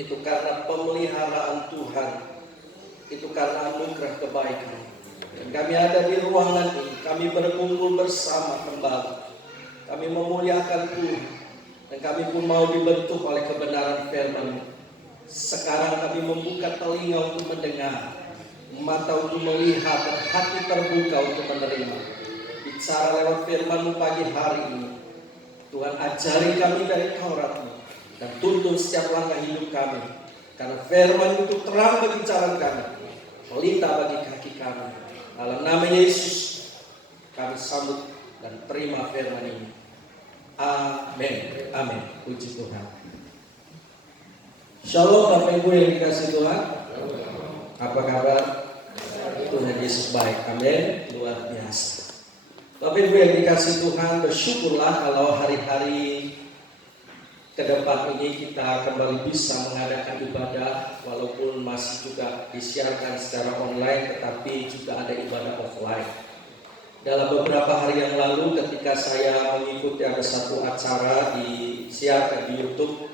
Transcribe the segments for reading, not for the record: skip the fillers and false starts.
itu karena pemeliharaan Tuhan, itu karena anugerah kebaikan. Dan kami ada di ruangan ini, kami berkumpul bersama kembali. Kami memuliakan Tuhan, dan kami pun mau dibentuk oleh kebenaran firman. Sekarang kami membuka telinga untuk mendengar, mata untuk melihat, dan hati terbuka untuk menerima. Bicara lewat firman-Mu pagi hari ini. Tuhan, ajari kami dari Taurat-Mu dan tuntun setiap langkah hidup kami. Karena firman itu terang bagi jalan kami, pelita bagi kaki kami. Dalam nama Yesus kami sambut dan terima firman ini. Amin. Amin. Puji Tuhan. Shalom Bapak Ibu yang dikasihi Tuhan. Apa kabar? Tuhan Yesus baik. Amin. Luar biasa. Bapak Ibu yang dikasihi Tuhan, bersyukurlah kalau hari-hari ke depan ini kita kembali bisa mengadakan ibadah, walaupun masih juga disiarkan secara online, tetapi juga ada ibadah offline. Dalam beberapa hari yang lalu ketika saya mengikuti ada satu acara disiarkan di YouTube,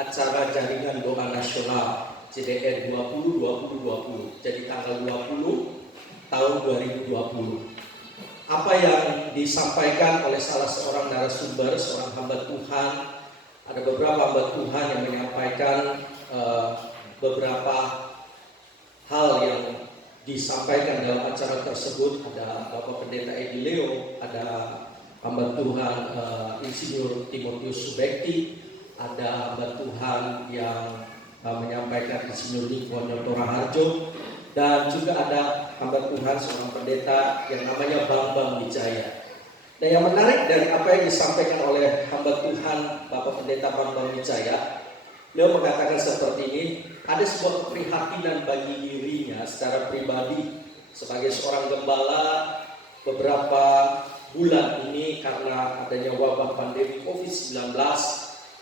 acara Jaringan Doa Nasional JDN 20-20-20, jadi tanggal 20 tahun 2020. Apa yang disampaikan oleh salah seorang narasumber, seorang hamba Tuhan, ada beberapa hamba Tuhan yang menyampaikan beberapa hal yang disampaikan dalam acara tersebut. Ada Bapak Pendeta Edi Leo, ada hamba Tuhan Insinyur Timotius Subekti, ada hamba Tuhan yang menyampaikan Insinyur Niko Nyotora Harjo, dan juga ada hamba Tuhan seorang pendeta yang namanya Bambang Wijaya. Dan yang menarik dari apa yang disampaikan oleh hamba Tuhan Bapak Pendeta Bambang Wijaya, beliau mengatakan seperti ini, ada sebuah keprihatinan bagi dirinya secara pribadi sebagai seorang gembala. Beberapa bulan ini karena adanya wabah pandemi COVID-19,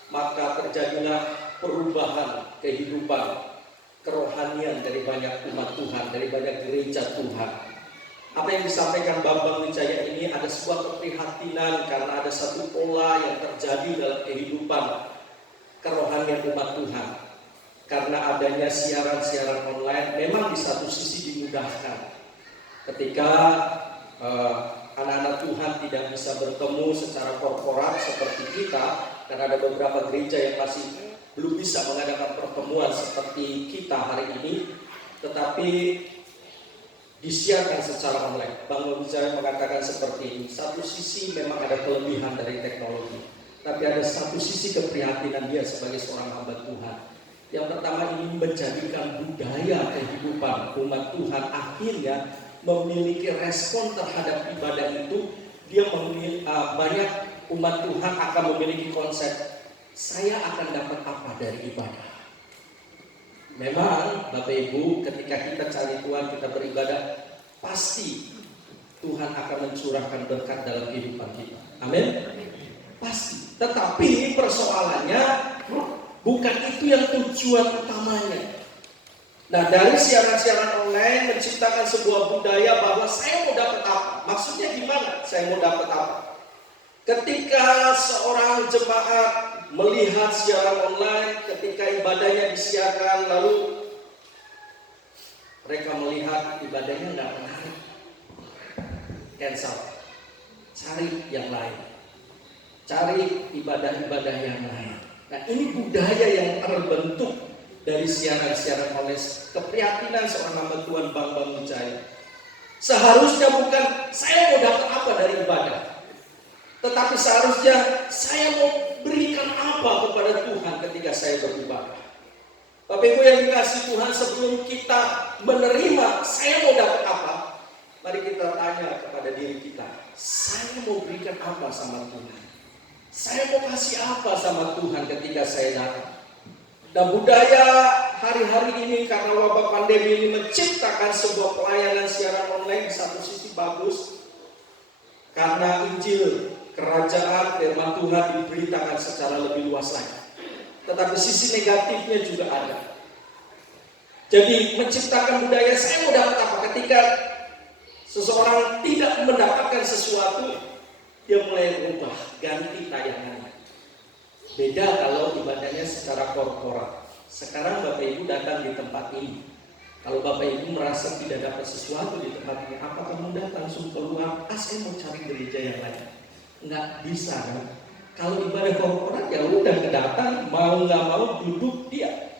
maka terjadilah perubahan kehidupan kerohanian dari banyak umat Tuhan, dari banyak gereja Tuhan. Apa yang disampaikan Bambang Wijaya ini ada sebuah keprihatinan karena ada satu pola yang terjadi dalam kehidupan kerohanian umat Tuhan. Karena adanya siaran-siaran online, memang di satu sisi dimudahkan. Ketika anak-anak Tuhan tidak bisa bertemu secara korporat seperti kita, karena ada beberapa gereja yang masih belum bisa mengadakan pertemuan seperti kita hari ini, tetapi disiarkan secara online. Bang Wijaya mengatakan seperti ini, satu sisi memang ada kelebihan dari teknologi, tapi ada satu sisi keprihatinan dia sebagai seorang hamba Tuhan. Yang pertama, ini menjadikan budaya kehidupan umat Tuhan akhirnya memiliki respon terhadap ibadah itu. Dia banyak umat Tuhan akan memiliki konsep, saya akan dapat apa dari ibadah. Memang Bapak Ibu, ketika kita cari Tuhan, kita beribadah, pasti Tuhan akan mencurahkan berkat dalam kehidupan kita. Amin. Pasti. Tetapi persoalannya bukan itu yang tujuan utamanya. Nah, dari siaran-siaran online menciptakan sebuah budaya bahwa saya mau dapat apa. Maksudnya gimana? Saya mau dapat apa? Ketika seorang jemaat melihat siaran online, ketika ibadahnya disiarkan, lalu mereka melihat ibadahnya nggak menarik, cancel, cari yang lain, cari ibadah-ibadah yang lain. Nah, ini budaya yang terbentuk dari siaran-siaran online. Keprihatinan seorang hamba Tuhan Bambang Wijaya, seharusnya bukan saya mau dapat apa dari ibadah, tetapi seharusnya saya mau berikan apa kepada Tuhan ketika saya beribadah. Bapak Ibu yang dikasihi Tuhan, sebelum kita menerima saya mau dapat apa, mari kita tanya kepada diri kita, saya mau berikan apa sama Tuhan? Saya mau kasih apa sama Tuhan ketika saya datang? Dan budaya hari-hari ini karena wabah pandemi ini menciptakan sebuah pelayanan siaran online di satu sisi bagus, karena Injil kerajaan firman Tuhan diberitakan secara lebih luas lagi. Tetapi sisi negatifnya juga ada. Jadi menciptakan budaya saya mau dapat apa, ketika seseorang tidak mendapatkan sesuatu, dia mulai berubah, ganti tayangannya. Beda kalau ibadahnya secara korporat, Sekarang Bapak Ibu datang di tempat ini. Kalau Bapak Ibu merasa tidak dapat sesuatu di tempat ini, apa kamu datang langsung keluar? Saya mau cari gereja yang lain. Nggak bisa kan? Kalau ibadah korporat ya udah kedatang, mau nggak mau duduk dia.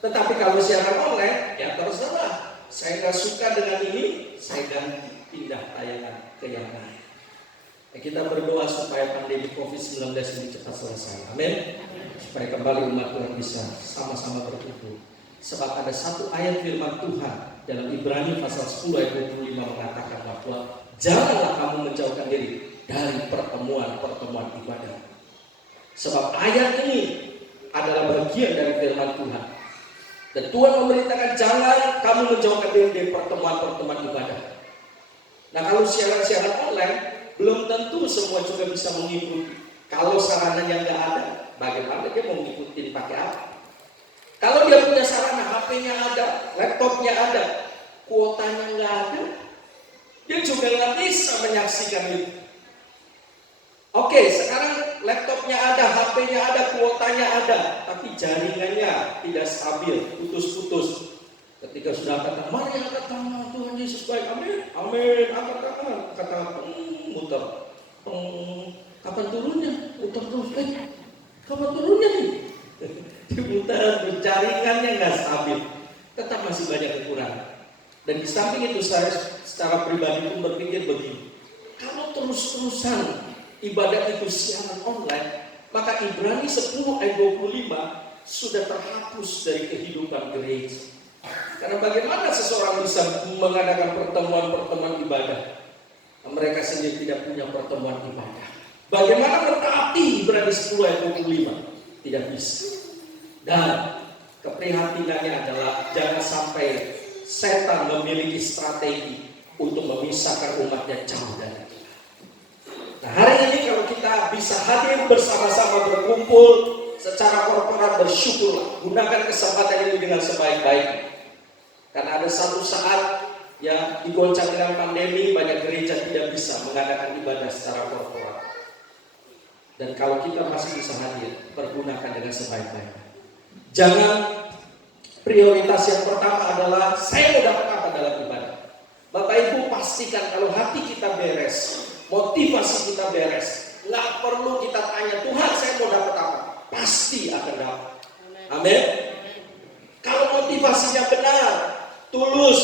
Tetapi kalau siaran online, ya terserah. Saya nggak suka dengan ini, saya ganti, pindah tayangan ke yang lain. Kita berdoa supaya pandemi COVID-19 ini cepat selesai. Amin. Supaya kembali umat Tuhan bisa sama-sama berkumpul. Sebab ada satu ayat firman Tuhan dalam Ibrani pasal 10 ayat 25 mengatakan bahwa janganlah kamu menjauhkan diri dari pertemuan-pertemuan ibadah. Sebab ayat ini adalah bagian dari firman Tuhan. Dan Tuhan memerintahkan jangan kamu menjauhkan diri dari pertemuan-pertemuan ibadah. Nah, kalau siaran-siaran online belum tentu semua juga bisa mengikuti. Kalau sarananya nggak ada, bagaimana dia mau ngikutin pakai apa? Kalau dia punya sarana, HP-nya ada, laptopnya ada, kuotanya nggak ada, dia juga nggak bisa menyaksikan itu. Oke, sekarang laptopnya ada, HP-nya ada, kuotanya ada, tapi jaringannya tidak stabil, putus-putus. Ketika sudah kata, mari angkat tangan Tuhan Yesus baik, amin, amin, angkat tangan, kata muter, kapan turunnya, muter terus, kapan turunnya nih, diputar, jaringannya nggak stabil, tetap masih banyak kekurangan. Dan di samping itu saya secara pribadi pun berpikir begini, kalau terus-terusan ibadah itu siaran online, maka Ibrani 10 ayat 25 sudah terhapus dari kehidupan gereja. Karena bagaimana seseorang bisa mengadakan pertemuan-pertemuan ibadah? Mereka sendiri tidak punya pertemuan ibadah. Bagaimana mentaati Ibrani 10 ayat 25? Tidak bisa. Dan keprihatinannya adalah jangan sampai setan memiliki strategi untuk memisahkan umatnya jauh dari kita. Nah, hari ini kalau kita bisa hadir bersama-sama berkumpul secara korporat, bersyukurlah. Gunakan kesempatan ini dengan sebaik-baiknya. Karena ada satu saat ya digoncang dengan pandemi, banyak gereja tidak bisa mengadakan ibadah secara korporat. Dan kalau kita masih bisa hadir, pergunakan dengan sebaik-baiknya. Jangan prioritas yang pertama adalah saya mau dapat apa dalam ibadah. Bapak Ibu pastikan kalau hati kita beres, motivasi kita beres, nggak perlu kita tanya Tuhan saya mau dapat apa, pasti akan dapat. Amin. Kalau motivasinya benar, tulus,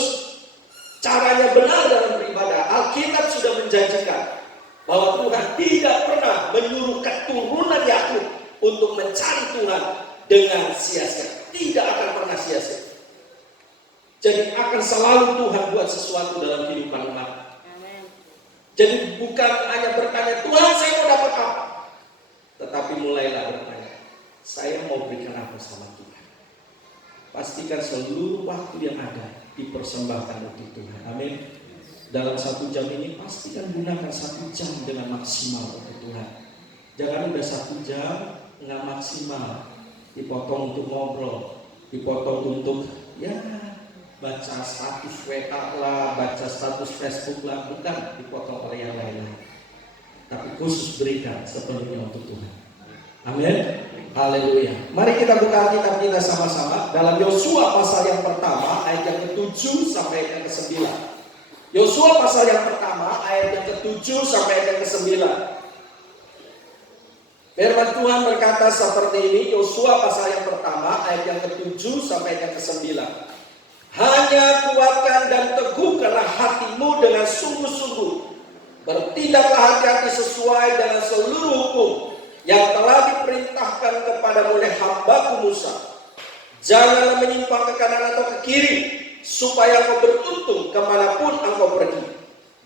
caranya benar dalam beribadah, Alkitab sudah menjanjikan bahwa Tuhan tidak pernah menyuruh keturunan Yakub untuk mencari Tuhan dengan sia-sia. Tidak akan pernah sia-sia. Jadi akan selalu Tuhan buat sesuatu dalam kehidupan umat. Jadi bukan hanya bertanya Tuhan saya mau dapat apa, tetapi mulailah bertanya saya mau berikan apa sama Tuhan. Pastikan seluruh waktu yang ada dipersembahkan untuk Tuhan. Amin. Dalam 1 jam ini pastikan gunakan 1 jam dengan maksimal untuk Tuhan. Jangan udah 1 jam nggak maksimal, dipotong untuk ngobrol, dipotong untuk ya baca status WA lah, baca status Facebook lah, bukan dipotong oleh yang lain-lain. Tapi khusus berikan sepenuhnya untuk Tuhan. Amin. Haleluya. Mari kita buka Alkitab kita sama-sama dalam Yosua pasal yang pertama ayat yang ke-7 sampai ayat yang ke-9. Yosua pasal yang pertama ayat yang ke-7 sampai ayat yang ke-9. Firman Tuhan berkata seperti ini, Yosua pasal yang pertama ayat yang ke-7 sampai ayat yang ke-9. Hanya kuatkan dan teguhkanlah hatimu dengan sungguh-sungguh. Bertindaklah hati-hati sesuai dengan seluruh hukum yang telah diperintahkan kepadamu oleh hamba-Ku Musa. Janganlah menyimpang ke kanan atau ke kiri, supaya engkau beruntung kemanapun engkau pergi.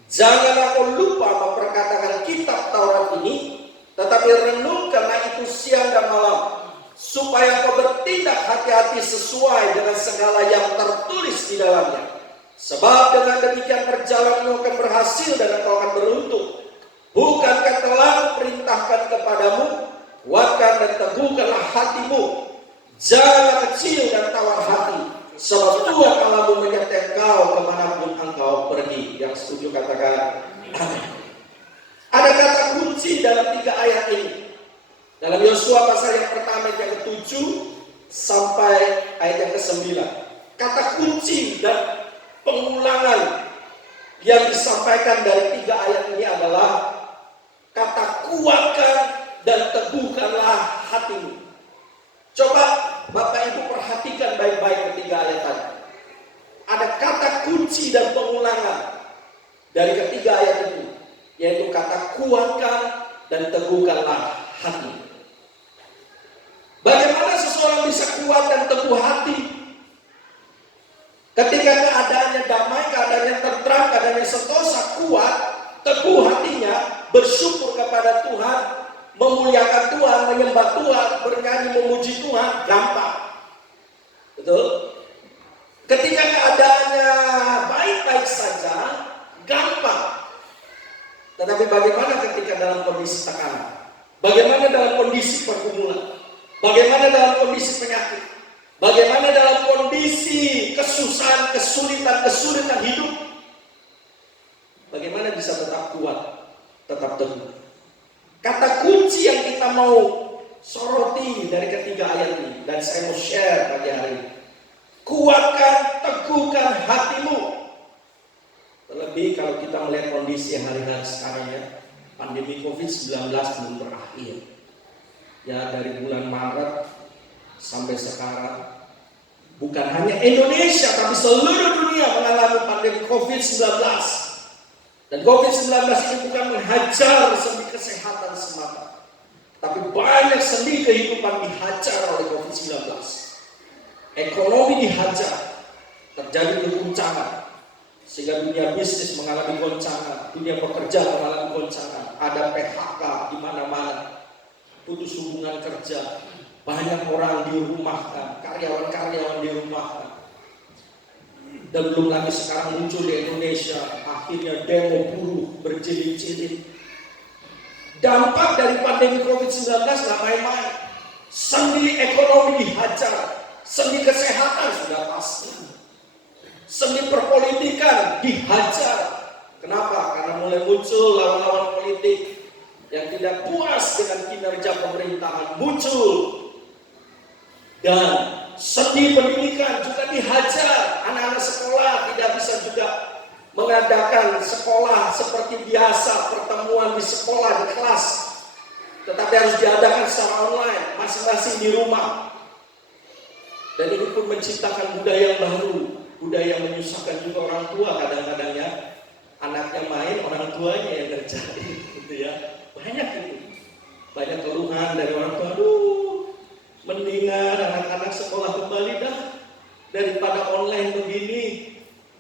Janganlah kau lupa memperkatakan kitab Taurat ini, tetapi renungkanlah itu siang dan malam, supaya kau bertindak hati-hati sesuai dengan segala yang tertulis di dalamnya. Sebab dengan demikian perjalananmu akan berhasil dan engkau akan beruntung. Bukankah telah perintahkan kepadamu, kuatkan dan teguhkanlah hatimu, janganlah kecil dan tawar hati, sebab Tuhan Allahmu menyertai engkau kemanapun engkau pergi. Yang setuju katakan amin. Ada kata kunci dalam 3 ayat ini. Dalam Yosua pasal yang pertama yang ke-7 sampai ayat yang ke-9. Kata kunci dan pengulangan yang disampaikan dari 3 ayat ini adalah kata kuatkan dan teguhkanlah hatimu. Coba Bapak Ibu perhatikan baik-baik ketiga ayat tadi. Ada kata kunci dan pengulangan dari ketiga ayat itu, yaitu kata kuatkan dan teguhkanlah hati. Bagaimana seseorang bisa kuat dan teguh hati? Ketika keadaannya damai, keadaannya tentram, keadaannya sentosa, kuat, teguh hatinya, bersyukur kepada Tuhan, memuliakan Tuhan, menyembah Tuhan, bernyanyi memuji Tuhan, gampang. Betul? Ketika keadaannya baik-baik saja, gampang. Tetapi bagaimana ketika dalam kondisi tekanan? Bagaimana dalam kondisi pergumulan? Bagaimana dalam kondisi penyakit? Bagaimana dalam kondisi kesusahan, kesulitan hidup? Bagaimana bisa tetap kuat, tetap teguh? Kata kunci yang kita mau soroti dari ketiga ayat ini, dan saya mau share pagi hari ini. Kuatkan, teguhkan hatimu. Terlebih kalau kita melihat kondisi hari-hari sekarang ya, pandemi COVID-19 belum berakhir. Ya dari bulan Maret sampai sekarang, bukan hanya Indonesia tapi seluruh dunia mengalami pandemi COVID-19. Dan COVID-19 ini bukan menghajar sendi kesehatan semata, tapi banyak sendi kehidupan dihajar oleh COVID-19. Ekonomi dihajar, terjadi keguncangan, sehingga dunia bisnis mengalami goncangan, dunia pekerjaan mengalami goncangan, ada PHK di mana-mana, putus hubungan kerja, banyak orang dirumahkan, karyawan-karyawan dirumahkan. Dan belum lagi sekarang muncul di Indonesia, akhirnya demo buruh berjilid-jilid. Dampak dari pandemi COVID-19 gak main-main. Sendi ekonomi dihajar, sendi kesehatan sudah pasti, sendi perpolitikan dihajar. Kenapa? Karena mulai muncul lawan-lawan politik yang tidak puas dengan kinerja pemerintahan muncul. Dan sendi pendidikan juga dihajar. Anak-anak sekolah tidak bisa juga mengadakan sekolah seperti biasa, pertemuan di sekolah, di kelas, tetapi harus diadakan secara online, masing-masing di rumah. Dan ini pun menciptakan budaya yang baru, budaya yang menyusahkan juga orang tua. Kadang-kadang ya, anaknya main, orang tuanya yang kerjain, gitu ya. Banyak itu, banyak keluhan dari orang tua. Aduh, mendingan anak-anak sekolah kembali dah daripada online begini.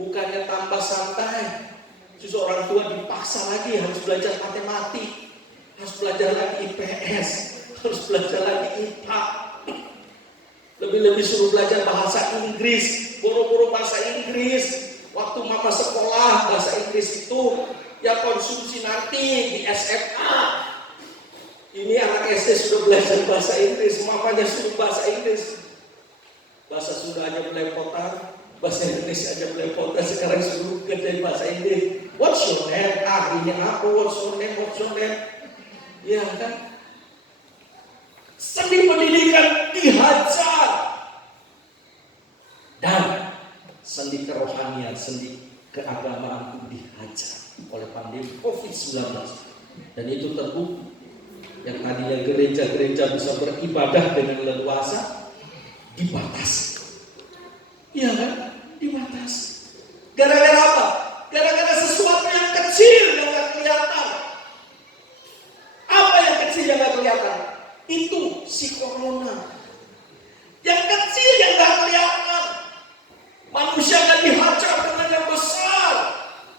Bukannya tambah santai, justru orang tua dipaksa lagi harus belajar matematik, harus belajar lagi IPS, harus belajar lagi IPA. Lebih-lebih suruh belajar bahasa Inggris, boro-boro bahasa Inggris. Waktu mama sekolah bahasa Inggris itu ya konsumsi nanti di SMA. Ini anak SD sudah belajar bahasa Inggris, mamanya suruh bahasa Inggris. Bahasa Sunda aja belepotan, bahasa Indonesia aja belepotan, sekarang suruh kerjain bahasa Inggris. What's your name? Ini apa? What's your name? What's your name? Ya kan? Sendi pendidikan dihajar. Dan sendi kerohanian, sendi keagamaan pun dihajar oleh pandemi COVID-19. Dan itu terbukti. Yang tadinya gereja-gereja bisa beribadah dengan leluasa, dibatasi. Iya kan? Dibatasi. Gara-gara apa? Gara-gara sesuatu yang kecil yang gak kelihatan. Apa yang kecil yang gak kelihatan? Itu si corona. Yang kecil yang gak kelihatan. Manusia gak dihajar dengan yang besar,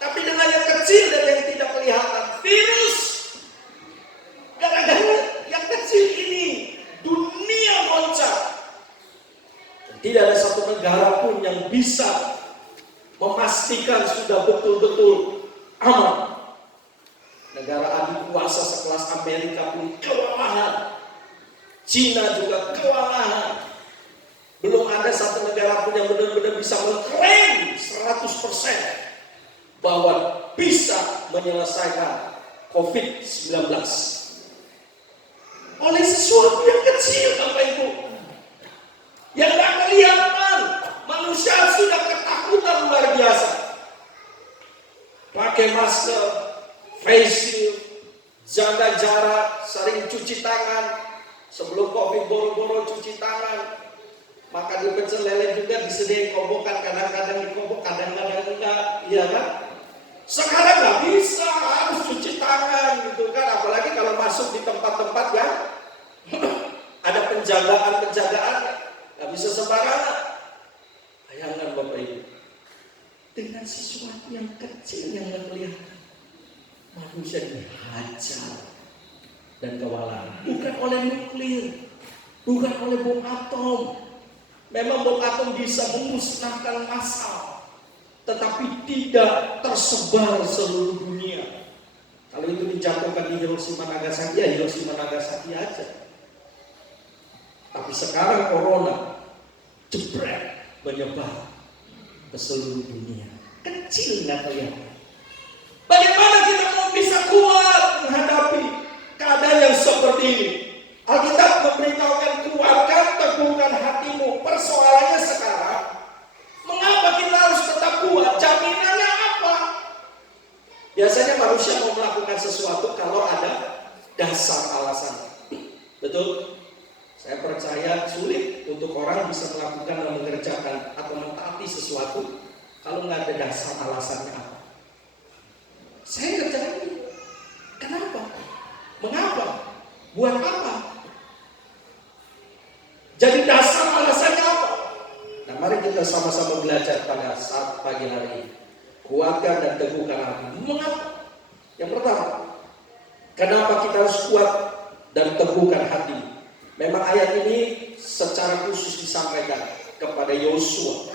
tapi dengan yang kecil dan yang tidak kelihatan. Virus. Gara-gara yang kecil ini dunia goncang. Tidak ada satu negara pun yang bisa memastikan sudah betul-betul aman. Negara adik kuasa sekelas Amerika pun kewalahan. Cina juga kewalahan. Belum ada satu negara pun yang benar-benar bisa mengklaim 100% bahwa bisa menyelesaikan COVID-19 oleh sesuatu yang kecil, Bapak Ibu. yang tidak kelihatan. Manusia sudah ketakutan luar biasa. Pakai masker, face shield, jaga jarak, sering cuci tangan. Sebelum COVID boro-boro cuci tangan. Maka di pecel lele juga disediain kobokan, kadang-kadang dikobok, kadang-kadang enggak, iya kan? Sekarang nggak bisa, harus cuci tangan gitu kan, apalagi kalau masuk di tempat-tempat yang ada penjagaan, nggak bisa sembarangan. Bayangkan Bapak Ibu, dengan sesuatu yang kecil yang nggak kelihatan, manusia dihajar dan kewalahan, bukan oleh nuklir, bukan oleh bom atom. Memang bom atom bisa memusnahkan massal, tetapi tidak tersebar seluruh dunia. Kalau itu dijatuhkan di Hiroshima Nagasaki, ya Hiroshima Nagasaki aja. Tapi sekarang corona jebret menyebar ke seluruh dunia. Kecil nggak kelihatan. Bagaimana kita mau bisa kuat menghadapi keadaan yang seperti ini? Alkitab memberitahukan, kuatkan, teguhkan hatimu. Persoalannya sekarang, mengapa kita harus tetap kuat? Jaminannya apa? Biasanya manusia mau melakukan sesuatu kalau ada dasar alasan. Betul? Saya percaya sulit untuk orang bisa melakukan dan mengerjakan atau mentaati sesuatu kalau nggak ada dasar alasannya apa. Saya ngerjain ini. Kenapa? Mengapa? Buat apa? Jadi dasar alasannya apa? Nah, mari kita sama-sama belajar pada saat pagi hari ini. Kuatkan dan teguhkan hati. Mengapa? Yang pertama, kenapa kita harus kuat dan teguhkan hati? Memang ayat ini secara khusus disampaikan kepada Yosua.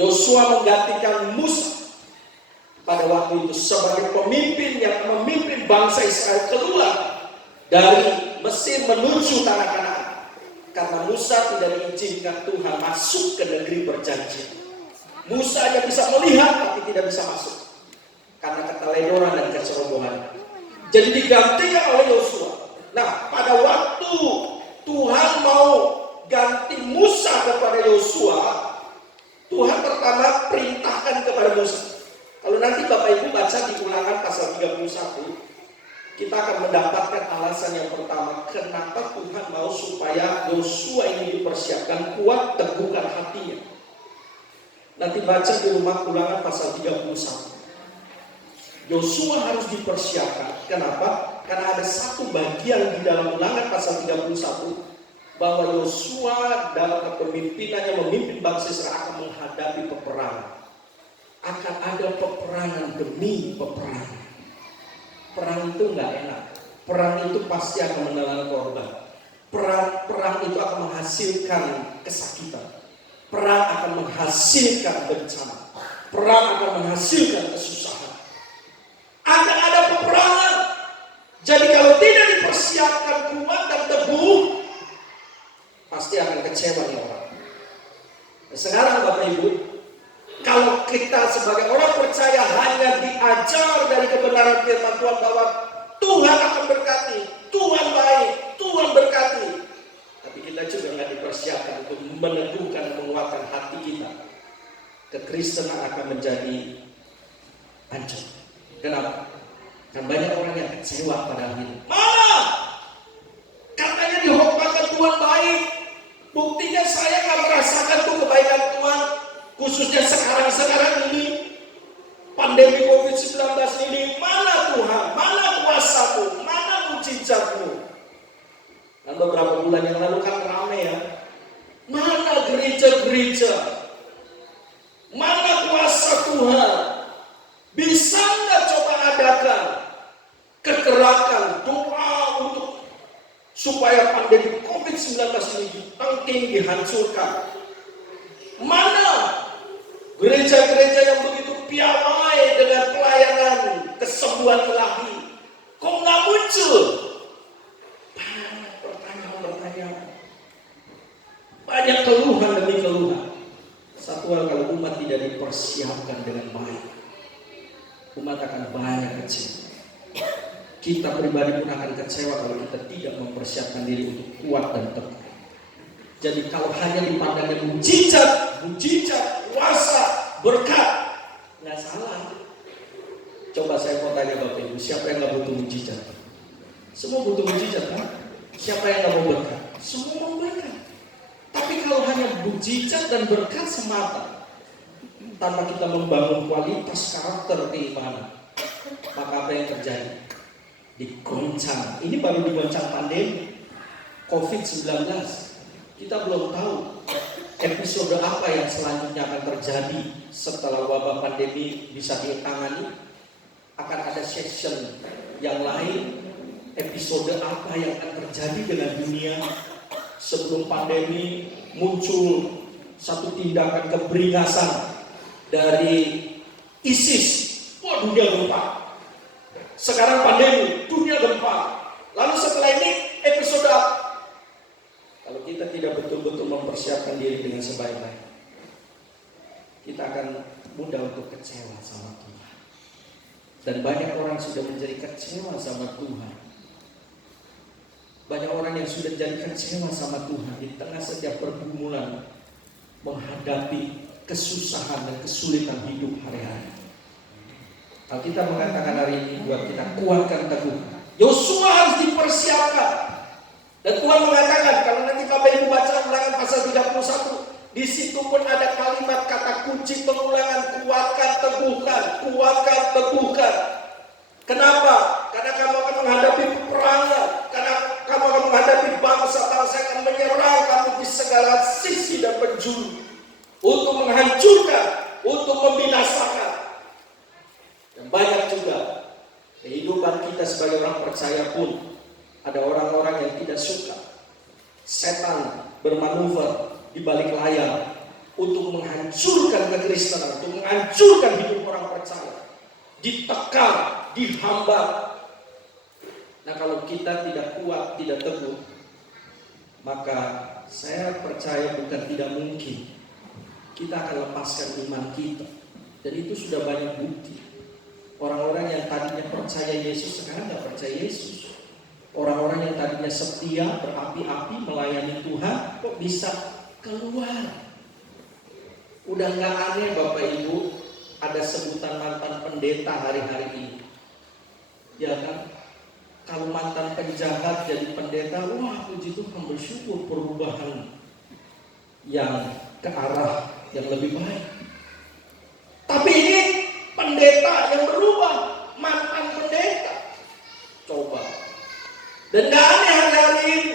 Yosua menggantikan Musa pada waktu itu sebagai pemimpin yang memimpin bangsa Israel keluar dari Mesir menuju tanah Kanaan. Karena Musa tidak diizinkan Tuhan masuk ke negeri berjanji. Musa hanya bisa melihat tapi tidak bisa masuk karena keteledoran dan kecerobohan. Jadi digantikan oleh Yosua. Nah, pada waktu Tuhan mau ganti Musa kepada Yosua, Tuhan pertama perintahkan kepada Musa. Kalau nanti Bapak Ibu baca di Ulangan pasal 31, kita akan mendapatkan alasan yang pertama, kenapa Tuhan mau supaya Yosua ini dipersiapkan kuat, teguhkan hatinya. Nanti baca di rumah Ulangan pasal 31. Yosua harus dipersiapkan. Kenapa? Karena ada satu bagian di dalam Ulangan pasal 31 bahwa Yosua dalam kepemimpinannya memimpin bangsa Israel akan menghadapi peperangan. Akan ada peperangan demi peperangan. Perang itu nggak enak. Perang itu pasti akan menelan korban. Perang itu akan menghasilkan kesakitan. Perang akan menghasilkan bencana. Perang akan menghasilkan kesusahan. Akan ada peperangan. Jadi kalau tidak dipersiapkan kuat dan teguh, pasti akan kecewa nih orang. Nah, sekarang Bapak Ibu, kalau kita sebagai orang percaya hanya diajar dari kebenaran firman Tuhan bahwa Tuhan akan berkati, Tuhan baik, Tuhan berkati, tapi kita juga nggak dipersiapkan untuk meneguhkan dan menguatkan hati kita, kekristenan akan menjadi hancur. Kenapa? Kan banyak orang yang kecewa pada akhirnya. Mana? Katanya dihotbahkan Tuhan baik, buktinya saya nggak merasakan tuh kebaikan Tuhan. Khususnya sekarang ini, pandemi COVID-19 ini, mana Tuhan, mana kuasa-Mu, mana mujizat-Mu. Dan beberapa bulan yang lalu kan ramai ya, mana gereja-gereja, mana kuasa Tuhan. Bisa nggak coba adakan kegerakan doa untuk supaya pandemi COVID-19 ini ditangking, dihancurkan. Mana gereja-gereja yang begitu piawai dengan pelayanan kesembuhan ilahi? Kok nggak muncul? Banyak pertanyaan. Banyak keluhan demi keluhan. Satu hal, kalau umat tidak dipersiapkan dengan baik, umat akan banyak kecewa. Kita pribadi pun akan kecewa kalau kita tidak mempersiapkan diri untuk kuat dan teguh. Jadi kalau hanya dipandangnya mujizat, kuasa, berkat, nggak salah. Coba saya mau tanya Bapak Ibu, siapa yang nggak butuh mujizat? Semua butuh mujizat kan? Siapa yang nggak mau berkat? Semua mau berkat. Tapi kalau hanya mujizat dan berkat semata, tanpa kita membangun kualitas karakter keimanan, maka apa yang terjadi? Digoncang. Ini baru digoncang pandemi COVID-19. Kita belum tahu episode apa yang selanjutnya akan terjadi setelah wabah pandemi bisa ditangani. Akan ada session yang lain, episode apa yang akan terjadi dengan dunia sebelum pandemi. Muncul satu tindakan keberingasan dari ISIS. Wah, dunia gempa. Sekarang pandemi, dunia gempa. Lalu setelah ini episode apa? Kalau kita tidak betul-betul mempersiapkan diri dengan sebaik-baik, kita akan mudah untuk kecewa sama Tuhan. Dan banyak orang sudah menjadi kecewa sama Tuhan. Banyak orang yang sudah jadi kecewa sama Tuhan di tengah setiap pergumulan menghadapi kesusahan dan kesulitan hidup hari-hari. Alkitab mengatakan hari ini buat kita kuatkan teguh. Yosua harus dipersiapkan. Dan Tuhan mengatakan, kalau nanti Bapak Ibu baca Ulangan pasal 31, di situ pun ada kalimat kata kunci pengulangan, kuatkan, teguhkan. Kenapa? Karena kamu akan menghadapi peperangan, karena kamu akan menghadapi bangsa-bangsa yang akan menyerang kamu di segala sisi dan penjuru untuk menghancurkan, untuk membinasakan. Dan banyak juga kehidupan kita sebagai orang percaya pun ada orang-orang yang tidak suka. Setan bermanuver di balik layar untuk menghancurkan kekristenan, untuk menghancurkan hidup orang percaya. Ditekan, dihambat. Nah, kalau kita tidak kuat, tidak teguh, maka saya percaya bukan tidak mungkin kita akan lepaskan iman kita. Dan itu sudah banyak bukti. Orang-orang yang tadinya percaya Yesus sekarang tidak percaya Yesus. Orang-orang yang tadinya setia, berapi-api melayani Tuhan, kok bisa keluar? Udah nggak aneh Bapak Ibu ada sebutan mantan pendeta hari-hari ini. Ya kan? Kalau mantan penjahat jadi pendeta, wah puji Tuhan, bersyukur perubahan yang ke arah yang lebih baik. Tapi ini pendeta yang berubah, mantan pendeta. Coba. Dan gak aneh hari-hari ini.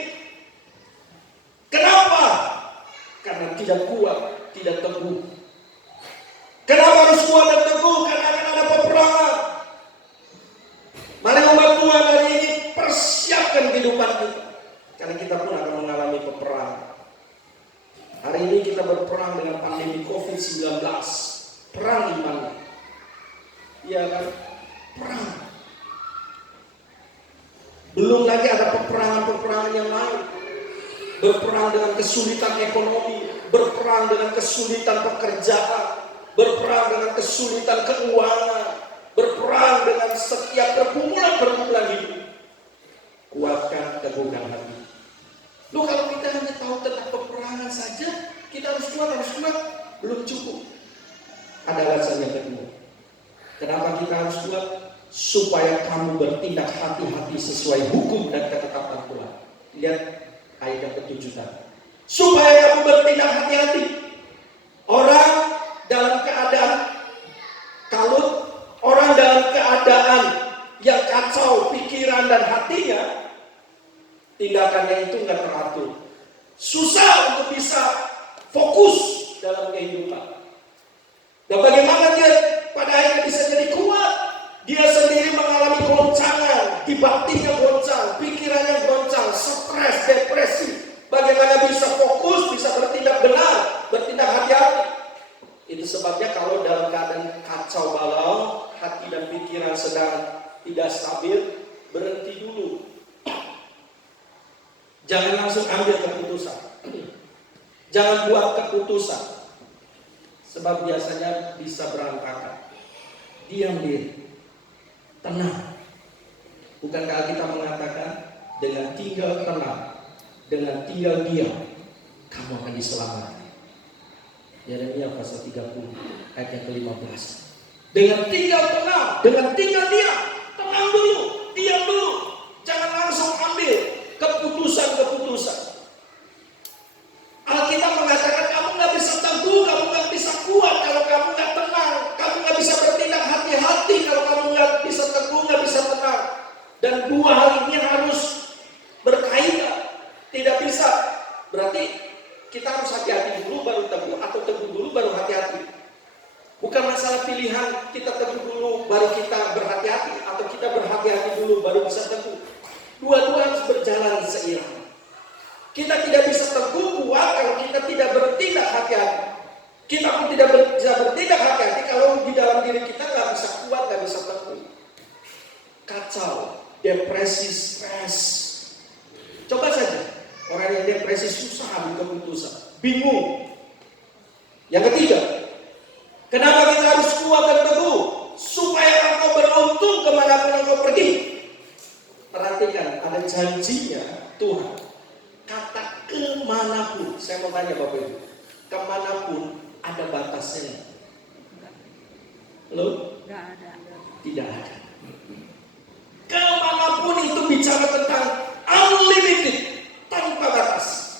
Kenapa? Karena tidak kuat, tidak teguh. Kenapa harus kuat dan teguh? Karena akan ada peperangan. Mari umat Tuhan hari ini persiapkan kehidupan kita. Karena kita pun akan mengalami peperangan. Hari ini kita berperang dengan pandemi COVID-19. Perang iman. Iya kan? Perang. Belum lagi ada peperangan-peperangan yang lain. Berperang dengan kesulitan ekonomi, berperang dengan kesulitan pekerjaan, berperang dengan kesulitan keuangan, berperang dengan setiap pergumulan hidup. Kuatkan, teguhkan hati. Loh, kalau kita hanya tahu tentang peperangan saja, kita harus kuat, belum cukup. Ada alasan yang kedua. Kenapa kita harus kuat? Supaya kamu bertindak hati-hati sesuai hukum dan ketetapan Tuhan. Lihat ayat yang ke-7 tadi. Supaya kamu bertindak hati-hati. Orang dalam keadaan kalut, orang dalam keadaan yang kacau pikiran dan hatinya, tindakannya itu nggak teratur. Susah untuk bisa fokus dalam kehidupan. Dan bagaimana dia pada akhirnya bisa jadi kuat? Dia sendiri mengalami goncangan, dibatinya goncang, pikirannya goncang, stres, depresi. Bagaimana bisa fokus, bisa bertindak benar, bertindak hati-hati? Itu sebabnya kalau dalam keadaan kacau balau, hati dan pikiran sedang tidak stabil, berhenti dulu. Jangan langsung ambil keputusan. Jangan buat keputusan. Sebab biasanya bisa berantakan. Diam diri. Tenang. Bukankah kita mengatakan dengan tinggal tenang, dengan tinggal diam, kamu akan diselamatkan. Yeremia pasal 30 ayat yang ke-15. Dengan tinggal tenang, dengan tinggal diam, tenang dulu, diam dulu, jangan langsung ambil keputusan-keputusan. Alkitab mengatakan kamu nggak bisa teguh, kamu nggak bisa kuat kalau kamu nggak tenang, kamu nggak bisa bertindak hati-hati kalau kamu nggak bisa teguh, nggak bisa tenang. Dan dua hal ini harus berkaitan, tidak bisa. Berarti kita harus hati-hati dulu baru teguh, atau teguh dulu baru hati-hati. Bukan masalah pilihan kita teguh dulu baru kita berhati-hati, atau kita berhati-hati dulu baru bisa teguh. Dua-dua harus berjalan seiring. Kita tidak bisa teguh kuat kalau kita tidak bertindak hati-hati. Kita pun tidak bisa bertindak hati-hati kalau di dalam diri kita nggak bisa kuat, nggak bisa teguh. Kacau, depresi, stres. Coba saja orang yang depresi susah ambil keputusan, bingung. Yang ketiga, kenapa kita harus kuat dan teguh? Supaya engkau beruntung kemanapun engkau pergi. Perhatikan, ada janjinya Tuhan. Kata kemanapun, saya mau tanya Bapak Ibu, kemanapun ada batasnya? Loh? Tidak ada. Kemanapun itu bicara tentang unlimited, tanpa batas.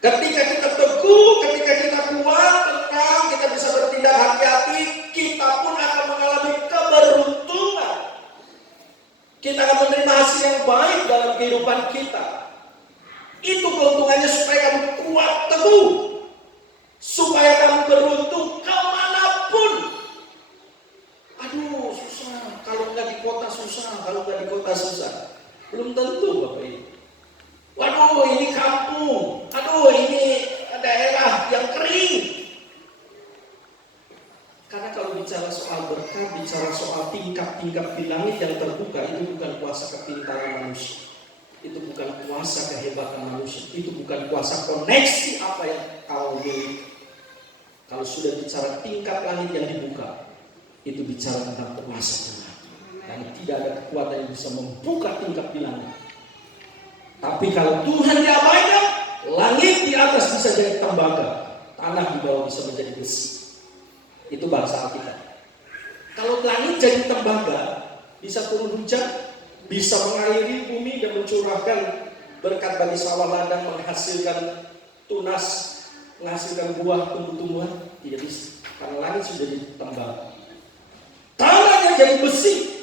Ketika kita teguh, ketika kita kuat, tenang, kita bisa bertindak hati-hati, kita pun akan mengalami keberuntungan. Kita akan menerima hasil yang baik dalam kehidupan kita. Itu keuntungannya supaya kamu kuat teguh, supaya kamu beruntung kemanapun. Aduh susah, kalau nggak di kota susah, kalau nggak di kota susah. Belum tentu Bapak Ibu. Waduh ini kampung, aduh ini daerah yang kering. Karena kalau bicara soal berkat, bicara soal tingkap-tingkap di langit yang terbuka, itu bukan kuasa kepintaran manusia. Itu bukan kuasa kehebatan manusia, itu bukan kuasa koneksi apa yang kau miliki. Kalau sudah bicara tingkap langit yang dibuka, itu bicara tentang kuasa Tuhan. Dan tidak ada kekuatan yang bisa membuka tingkap di langit. Tapi kalau Tuhan diabaikan, langit di atas bisa jadi tembaga, tanah di bawah bisa menjadi besi. Itu bahasa Alkitab. Kalau langit jadi tembaga, bisa turun hujan, bisa mengairi bumi dan mencurahkan berkat bagi sawah ladang, menghasilkan tunas, menghasilkan buah tumbuh-tumbuhan. Tidak bisa, karena langit sudah jadi tembaga. Tanahnya jadi besi.